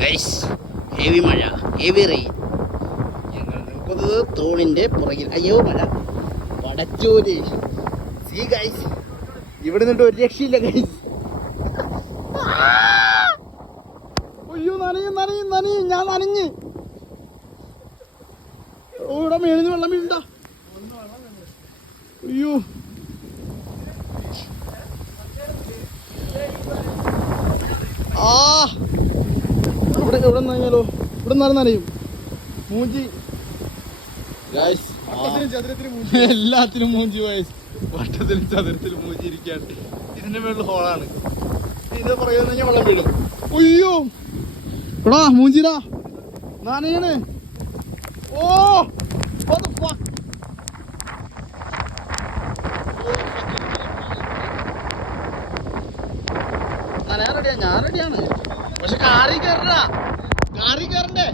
Guys heavy മഴ, heavy rain. ഞങ്ങൾ നിൽക്കുന്നത് തോണിന്റെ പുറകിൽ. അയ്യോ മഴ പടച്ചോര്. സീ ഗൈസ്, ഇവിടെ നിന്നിട്ട് ഒരു രക്ഷയില്ല ഗൈസ്. അയ്യോ നനയും നനയും നനയും, ഞാൻ നനഞ്ഞ്. ഇവിടെ മേളിന്ന് വെള്ളം വീണ്ട. അയ്യോ ആ ഇവിടെ ഇവിടെ നനഞ്ഞാലോ, ഇവിടെ നനയും മൂഞ്ചി ഗൈസ്. എല്ലാത്തിനും മൂഞ്ചി ഗൈസ്, വട്ടത്തിലും ചതുരത്തിലും മൂഞ്ചിരിക്കാണ്. ഇതിന്റെ മേളിൽ ഹോളാണ്. ഇത് പറയുന്ന വെള്ളം വീഴും. അയ്യോ എടാ മൂഞ്ചിരാ നനയണ്. ഓ നനയാൻ റെഡിയാ, ഞാൻ റെഡിയാണ്. പക്ഷെ കാറി കയറണ്ട, കാറി കയറണ്ടേ.